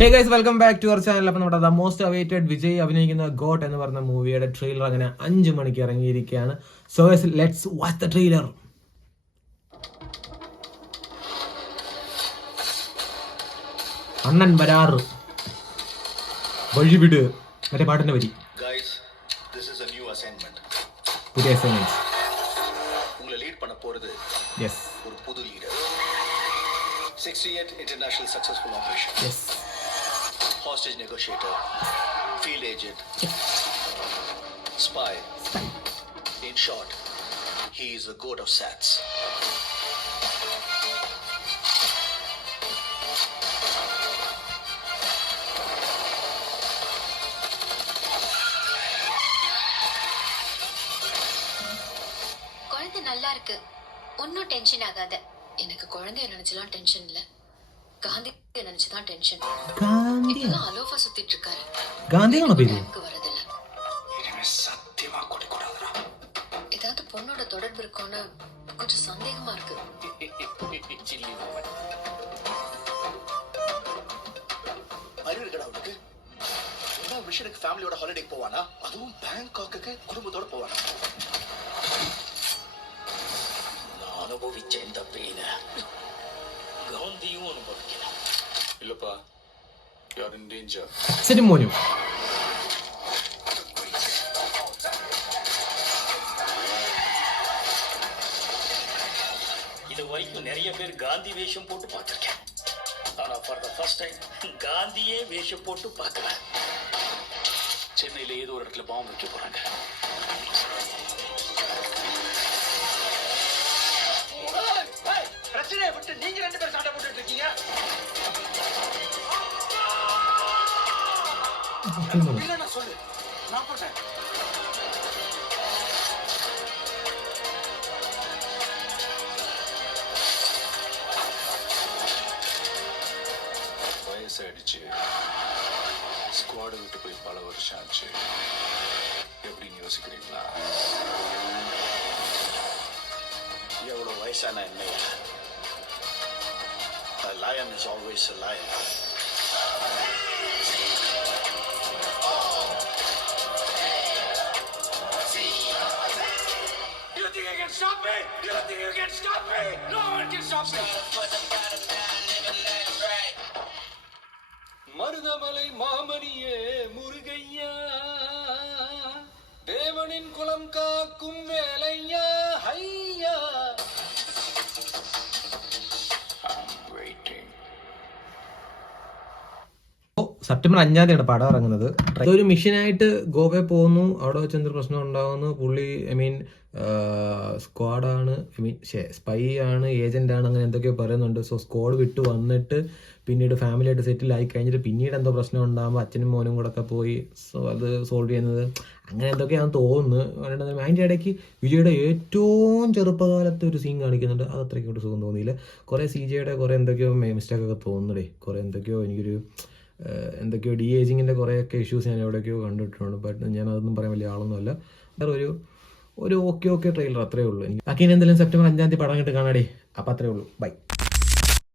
Hey guys, welcome back to our channel. അപ്പോൾ നമ്മുടെ the most awaited Vijay അഭിനയിക്കുന്ന got എന്ന് പറഞ്ഞ മൂവിയുടെ ട്രെയിലർ അങ്ങനെ 5 മണിക്ക് ഇറങ്ങിയിരിക്കുകയാണ്. So let's watch the trailer. അണ്ണൻ വരാറ് വഴിവിട് മറ്റേ പാട്ടിന്റെ വരി. പുതിയ അസൈൻമെന്റ് உங்களை லீட் பண்ண போறது ஒரு புது leader. 68 international successful operation. Yes. Hostage negotiator, field agent, spy. In short, he is the goat of SATS. குழந்தை நல்லா இருக்கு, ஒன்னும் டென்ஷன் ஆகாத. எனக்கு குழந்தைய நினைச்சலாம் டென்ஷன் இல்ல, காந்தி நினைச்சுதான் டென்ஷன். இப்பதான் அலோஃபா சுத்திட்டு இருக்காரு. காந்தியான பேரு வரதில்ல. இனிமே சத்தியமா கொடுக்கூடாதுடா. ஏதாவது பொண்ணோட தொடர்பு இருக்கும்னு கொஞ்சம் சந்தேகமா இருக்கு. அறிவு இருக்கடா அவனுக்கு. எல்லா விஷயத்துக்கு ஃபேமிலியோட ஹாலிடேக்கு போவானா, அதுவும் பேங்காக்கு குடும்பத்தோட போவானா? நான் அனுபவிச்ச இந்த பெயின காந்தியும் அனுபவிக்கணும். இல்லப்பா, you are in danger. ശരി മോനു. இது வரைக்கும் நிறைய பேர் காந்தி வேஷம் போட்டு பார்த்திருக்கேன். ஆனா ஃபார் த ஃபர்ஸ்ட் டைம் காந்தியே வேஷம் போட்டு பார்க்கிறேன். சென்னையில ஏதோ ஒரு இடத்துல பாம்பு வைக்க போறாங்க. பிரச்சனையை விட்டு நீங்க 2 பேரும் சண்டை போட்டுட்டு இருக்கீங்க. நான் சொல்லு, நான் போட்டேன். வயசாயிடுச்சு, ஸ்குவாடை விட்டு போய் பல வருஷம் ஆச்சு. எப்படின்னு யோசிக்கிறீங்களா? எவ்வளவு வயசான என்னையா? A lion is always a lion. You think you can stop me? You think you can stop me? No one can stop me. Marudhamalai மாமணியே முருகையா, தேவனின் குலம் காக்கும் வேலையா, ஐயா. സെപ്റ്റംബർ 5-ാം തീയതിയാണ് പടം ഇറങ്ങുന്നത്. ഒരു മിഷനായിട്ട് ഗോവയിൽ പോകുന്നു, അവിടെ വെച്ച് എന്തൊരു പ്രശ്നം ഉണ്ടാകുന്നു. പുള്ളി സ്ക്വാഡാണ്, സ്പൈ ആണ്, ഏജന്റ് ആണ്, അങ്ങനെ എന്തൊക്കെയോ പറയുന്നുണ്ട്. സോ സ്ക്വാഡ് വിട്ട് വന്നിട്ട് പിന്നീട് ഫാമിലിയായിട്ട് സെറ്റിൽ ആയി കഴിഞ്ഞിട്ട് പിന്നീട് എന്തോ പ്രശ്നം ഉണ്ടാകുമ്പോൾ അച്ഛനും മോനും കൂടെ ഒക്കെ പോയി അത് സോൾവ് ചെയ്യുന്നത്, അങ്ങനെ എന്തൊക്കെയാണെന്ന് തോന്നുന്നു. അതിൻ്റെ ഇടയ്ക്ക് വിജയുടെ ഏറ്റവും ചെറുപ്പകാലത്തെ ഒരു സീൻ കാണിക്കുന്നുണ്ട്. അത് അത്രയ്ക്ക് കൊണ്ട് സുഖം തോന്നിയില്ല. കുറേ CJ-യുടെ കുറേ എന്തൊക്കെയോ മിസ്റ്റേക്കൊക്കെ തോന്നുന്നുണ്ടേ. കുറേ എന്തൊക്കെയോ ഡി ഏജിങ്ങിൻ്റെ കുറേയൊക്കെ ഇഷ്യൂസ് ഞാൻ എവിടെയൊക്കെയോ കണ്ടിട്ടുണ്ട്. ബട്ട് ഞാൻ അതൊന്നും പറയാൻ വലിയ ആളൊന്നുമല്ല. ഒരു ഓക്കെ ട്രെയിലർ അത്രേ ഉള്ളൂ. എനിക്ക് ബാക്കി എന്തെങ്കിലും സെപ്റ്റംബർ 5-ാം തീയതി പടം കിട്ട് കാണാടേ. അപ്പം അത്രേ ഉള്ളൂ. ബൈ.